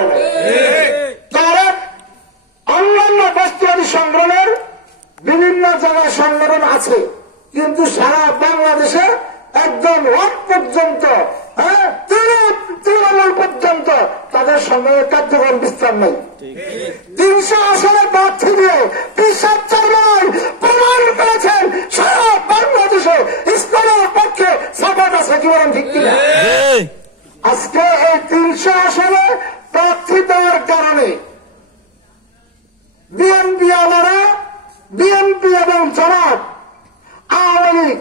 পারে না। তারা অন্যান্য বস্তুবাদী সংগ্রামের বিভিন্ন জায়গায় সংগঠন আছে, কিন্তু সারা বাংলাদেশে একদম ওয়ার্ড পর্যন্ত, তৃণমূল পর্যন্ত তাদের সংগ্রামের কার্যক্রম বিস্তার নাই। 300 আসনের প্রার্থী দিয়ে পিসাব চেয়ারম্যান প্রমাণ করেছেন সারা বাংলাদেশে ইসলামের পক্ষে সাপোর্ট আছে, কি বলেন ঠিক কিনা? আজকে এই 300 আসনে প্রার্থী দেওয়ার কারণে বিএনপি আলারা, বিএনপি এবং জামাত, আওয়ামী লীগ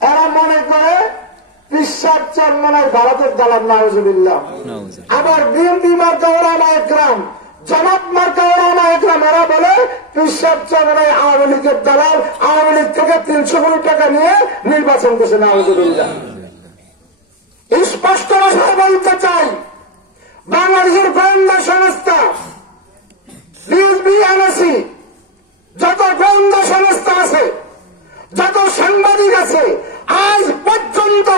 এরা মনে করে পিসাব চেয়ারম্যানের ভারতের দালাল, নাউজুবিল্লাহ। আবার বিএনপি মার্কা ওলামা একরাম, জামাত মার্কা ওলামা একরাম এরা বলে পিসাব চেয়ারম্যানের আওয়ামী লীগের দালাল, আওয়ামী লীগ থেকে 300 কোটি টাকা নিয়ে নির্বাচন করছে, নাউজুবিল্লাহ। স্পষ্ট ভাষায় বলতে চাই, বাংলাদেশের গোয়েন্দা সংস্থা বিএসবি, যত গোয়েন্দা সংস্থা আছে, যত সাংবাদিক আছে, আজ পর্যন্ত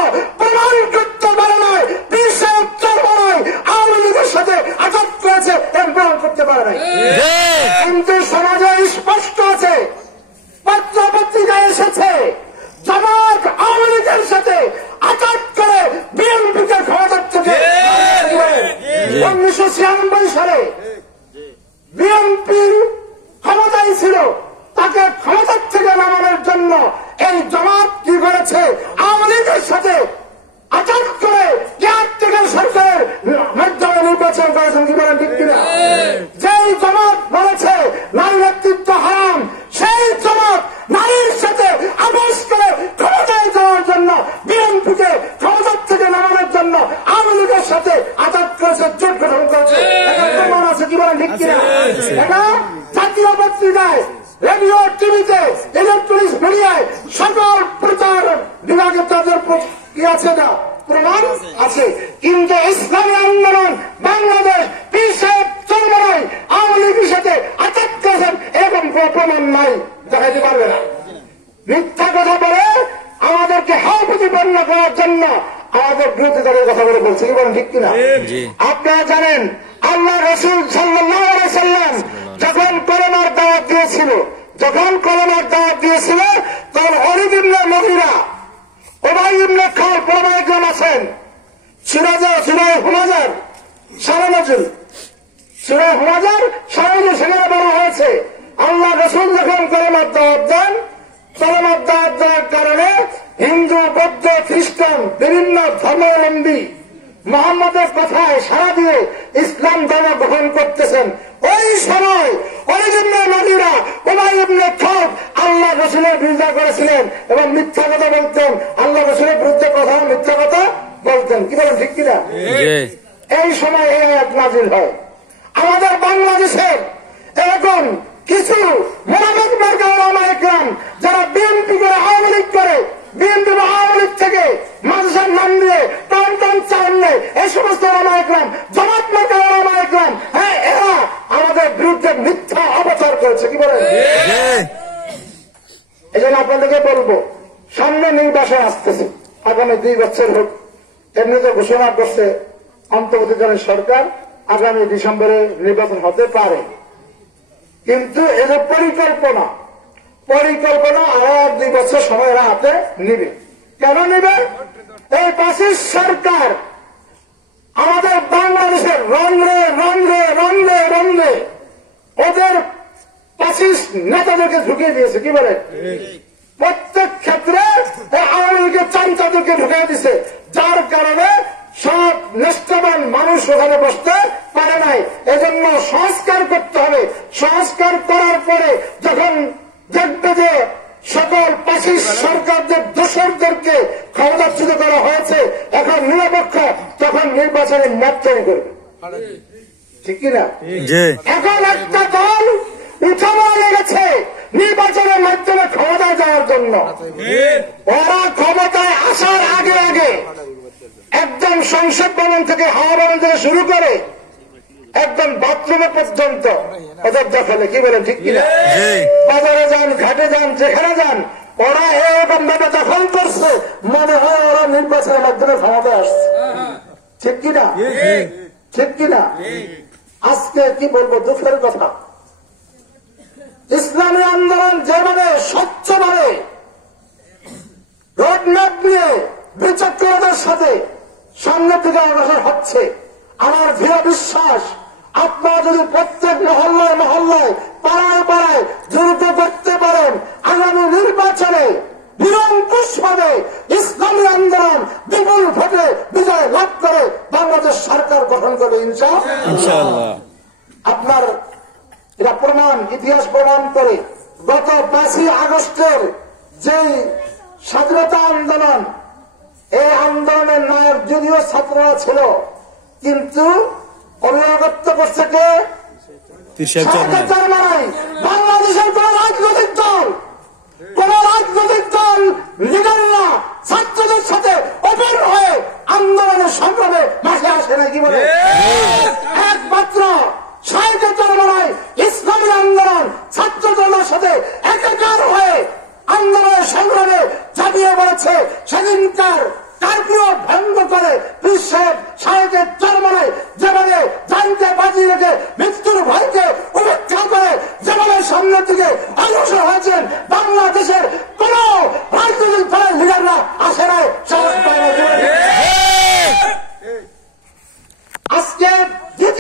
প্রমাণ করতে পারে নাই পিসাব চেয়ারম্যান আওয়ামী লীগের সাথে আঘাত করেছে, প্রমাণ করতে পারে নাই। কিন্তু সমাজে স্পষ্ট আছে, পত্র পত্রিকায় এসেছে, জামাত আওয়ামী লীগের সাথে আঘাত করে বিএনপিকে ক্ষমতা থেকে 1996 সালে বিএনপি ক্ষমতায় ছিল, তাকে ক্ষমতার থেকে নামানোর জন্য এই জামাত কি করেছে, আওয়ামী লীগের সাথে আঘাত করে কেয়ারটেকার সরকারের মাধ্যমে নির্বাচন করেছেন, কি বলেন ঠিক কিনা? যেই জামাত বলেছে নারী নেতৃত্ব হারাম, সেই জামাত নারীর সাথে আপোষ করে ক্ষমতায় যাওয়ার জন্য বিএনপিকে ক্ষমতার থেকে নামানোর জন্য আওয়ামী লীগের সাথে আঘাত করেছে, জোট গঠন করেছে। এটা প্রমাণ আছে, কি বলেন ঠিক কিনা? এটা জাতীয় পত্রিকায়, রেডিও, টিভিতে, ইলেকট্রনিক্স মিডিয়ায় সকল প্রচার বিভাগে তাদের কি আছে না প্রমাণ আছে। কিন্তু ইসলামী আন্দোলন বাংলাদেশ পিসাব চেয়ারম্যান আওয়ামী লীগের সাথে আঘাত করেছেন এরকম কোন প্রমাণ নাই, দেখাইতে পারবে না। মিথ্যা কথা বলে আমাদেরকে হাও প্রতিপন্ন করার জন্য আমাদের বিরুদ্ধে তাদের কথা বলে বলছে, কি বলেন ঠিক কিনা? আপনারা জানেন আল্লাহ রাসূল সাল্লাল্লাহু আলাইহি সাল্লাম যখন কলেমার দাওয়াত দিয়েছিল, তখন ওলীদ ইবনে মুগীরা, উবাই ইবনে খালদ প্রমাণ আছেন, সূরা হুমাযার সেখানে বলা হয়েছে আল্লাহ রাসূল যখন কলেমার দাওয়াত দেন, কলেমার দাওয়াত দেওয়ার কারণে হিন্দু, বৌদ্ধ, খ্রিস্টান বিভিন্ন ধর্মাবলম্বী মুহাম্মদের কথায় সাড়া দিয়ে ইসলাম ধর্ম গ্রহণ করতেছেন। ওই সময় ওলীদ ইবনে মুগীরা, উবাই ইবনে খালদ আল্লাহ রাসূলের বিরোধিতা করেছিলেন এবং মিথ্যা কথা বলতেন, আল্লাহ রাসূলের বিরুদ্ধে মিথ্যা কথা বলতেন, কি বলেন ঠিক কিনা? এই সময় এই আয়াত নাযিল হয়। আমাদের বাংলাদেশের এরকম কিছু মুনাফিক মার্কা ওলামা একরাম যারা বিএনপি করে, আওয়ামী লীগ করে, বিএনপি বা আওয়ামী লীগ থেকে মাদ্রাসার নাম দিয়ে টন চালান নেই, এই সমস্ত ওলামা একরাম, জামাত মার্কা ওলামা একরাম, হ্যাঁ, এরা আমাদের বিরুদ্ধে মিথ্যা অপচার করেছে, কি বলেন? এই জন্য আপনাদেরকে বলবো, সামনে নির্বাচন আসতেছে, আগামী 2 বছর হোক, এমনিতে ঘোষণা করছে অন্তর্বর্তীকালীন সরকার আগামী ডিসেম্বরে নির্বাচন হতে পারে, কিন্তু এর পরিকল্পনা আরো 2 বছর সময় হাতে নিবে। কেন নিবে? এই ফ্যাসিস্ট সরকার আমাদের বাংলাদেশের রন্ধে ওদের ফ্যাসিস্ট নেতাদেরকে ঢুকিয়ে দিয়েছে, কি বলে? প্রত্যেক ক্ষেত্রে আওয়ামী লীগের চামচাদেরকে ঢুকিয়ে দিছে, যার কারণে সব নিষ্ঠাবান মানুষ ওখানে বসতে পারে নাই। এজন্য সংস্কার করতে হবে। সংস্কার করার পরে যখন দেখবে যে সকল ফ্যাসিস্ট সরকারদের দোসরদেরকে ক্ষমতাচ্যুত করা হয়েছে, এখন নিরপেক্ষ, তখন নির্বাচনে মত তৈরি করবে, ঠিক কিনা? এখন একটা দল উঠানো লেগেছে নির্বাচনের মাধ্যমে ক্ষমতায় যাওয়ার জন্য। ওরা ক্ষমতায় আসার আগে একদম সংসদ ভবন থেকে, হাওয়া ভবন থেকে শুরু করে একদম বাথরুমে পর্যন্ত ওদের দখলে, কি বলে ঠিক কিনা? বাজারে যান, ঘাটে যান, যেখানে যান, ওরা এরকম ভাবে দখল করছে, মনে হয় ওরা নির্বাচনের মাধ্যমে ক্ষমতায় আসছে, ঠিক কিনা? ঠিক কিনা? আজকে কি বলবো, দুঃখের কথা, ইসলামী আন্দোলন যেভাবে স্বচ্ছভাবে রোডম্যাপ নিয়ে বিচক্ষণতার সাথে সামনের দিকে অগ্রসর হচ্ছে, আমার দৃঢ় বিশ্বাস আপনারা যদি প্রত্যেক মহল্লায় মহল্লায় পাড়ায় পাড়ায় দ্রুত করতে পারেন, আগামী নির্বাচনে নিরঙ্কুশভাবে ইসলামী আন্দোলন বিপুল ভোটে বিজয় লাভ করে বাংলাদেশ সরকার গঠন করবে ইনশাআল্লাহ। আপনার এটা প্রমাণ, ইতিহাস প্রমাণ করে গত 5ই আগস্টের যে স্বাধীনতা আন্দোলন, এই আন্দোলনের নায়ক যদিও ছাত্ররা ছিল, কিন্তু অভিভাবকত্ব করছে কে? বাংলাদেশের কোন রাজনৈতিক দল লিডাররা ছাত্রদের সাথে ওপেন হয়ে আন্দোলনের সংগ্রামে মাঠে আসে না। কি বলে? একমাত্র ইসলামী আন্দোলন ছাত্র দলের সাথে একাকার হয়ে আন্দোলনের সংগ্রামে ঝাঁপিয়ে পড়েছে। সেদিনকার কারফিউ ভঙ্গ করে পীর সাহেব